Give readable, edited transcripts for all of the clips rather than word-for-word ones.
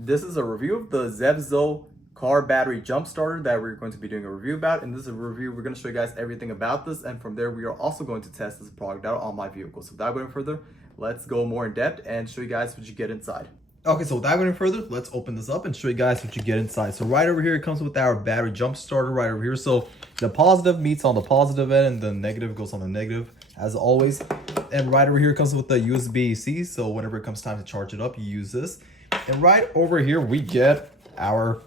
This is a review of the ZEVZO car battery jump starter that we're going to be doing a review about. In this review, we're going to show you guys everything about this, and from there we are also going to test this product out on my vehicle. So without going further, let's go more in depth and show you guys what you get inside. Okay, so without going further, let's open this up and show you guys what you get inside. So right over here, it comes with our battery jump starter right over here. So the positive meets on the positive end and the negative goes on the negative as always. And right over here, it comes with the USB-C. So whenever it comes time to charge it up, you use this. And right over here, we get our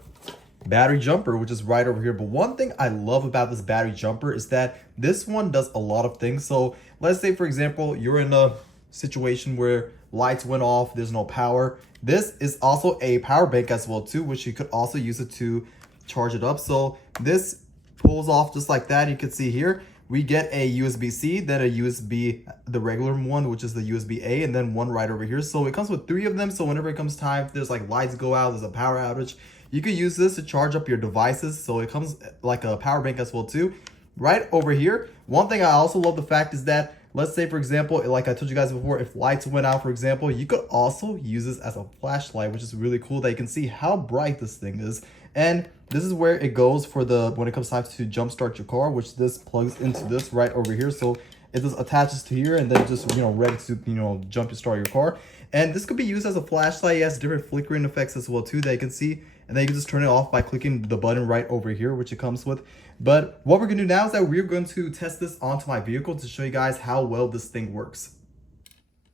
battery jumper, which is right over here. But one thing I love about this battery jumper is that this one does a lot of things. So let's say, for example, you're in a situation where lights went off, there's no power. This is also a power bank as well too, which you could also use it to charge it up. So this pulls off just like that. You can see here we get a USB-C, then a USB, the regular one, which is the USB-A, and then one right over here. So it comes with 3 of them. So whenever it comes time, there's like lights go out, there's a power outage, you could use this to charge up your devices. So it comes like a power bank as well too. Right over here, one thing I also love the fact is that, let's say for example, like I told you guys before, if lights went out, for example, you could also use this as a flashlight, which is really cool that you can see how bright this thing is. And this is where it goes for when it comes time to jumpstart your car, which this plugs into this right over here. So it just attaches to here and then just, ready to, jump to start your car. And this could be used as a flashlight. It has different flickering effects as well too that you can see. And then you can just turn it off by clicking the button right over here, which it comes with. But what we're gonna do now is that we're going to test this onto my vehicle to show you guys how well this thing works.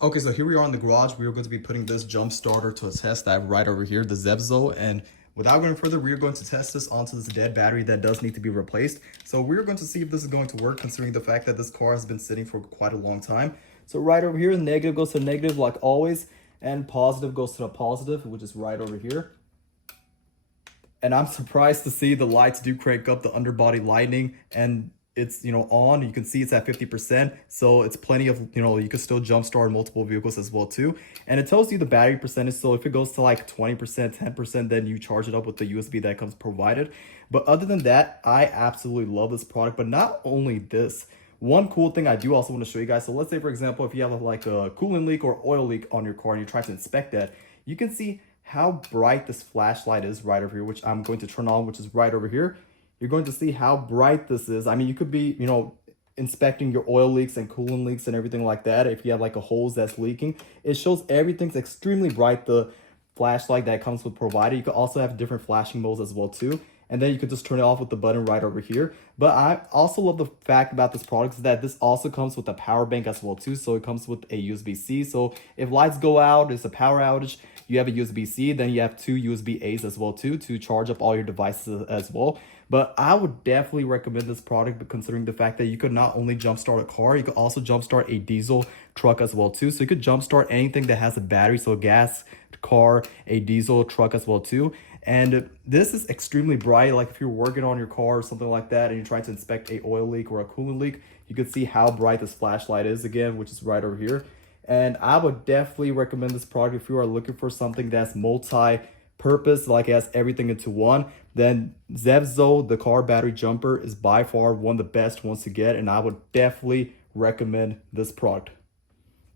Okay, so here we are in the garage. We are going to be putting this jump starter to a test that right over here, the ZEVZO. And without going further, we are going to test this onto this dead battery that does need to be replaced. So we're going to see if this is going to work, considering the fact that this car has been sitting for quite a long time. So right over here, negative goes to negative like always, and positive goes to the positive, which is right over here. And I'm surprised to see the lights do crank up, the underbody lighting, and it's, on. You can see it's at 50%. So it's plenty of, you can still jump start multiple vehicles as well too. And it tells you the battery percentage. So if it goes to like 20%, 10%, then you charge it up with the USB that comes provided. But other than that, I absolutely love this product. But not only this, one cool thing I do also want to show you guys. So let's say, for example, if you have like a coolant leak or oil leak on your car and you're trying to inspect that, you can see how bright this flashlight is right over here, which I'm going to turn on, which is right over here. You're going to see how bright this is. I mean, you could be, inspecting your oil leaks and coolant leaks and everything like that. If you have like a hose that's leaking, it shows everything's extremely bright. The flashlight that comes with provided. You could also have different flashing modes as well too. And then you could just turn it off with the button right over here. But I also love the fact about this product is that this also comes with a power bank as well too. So it comes with a USB-C. So if lights go out, there's a power outage, you have a USB-C, then you have 2 USB-As as well too to charge up all your devices as well. But I would definitely recommend this product, but considering the fact that you could not only jumpstart a car, you could also jumpstart a diesel truck as well too. So you could jumpstart anything that has a battery, so a gas car, a diesel truck as well too. And this is extremely bright. Like if you're working on your car or something like that and you're trying to inspect a oil leak or a coolant leak, you can see how bright this flashlight is again, which is right over here. And I would definitely recommend this product if you are looking for something that's multi-purpose, like it has everything into one. Then ZEVZO, the car battery jumper, is by far one of the best ones to get, and I would definitely recommend this product.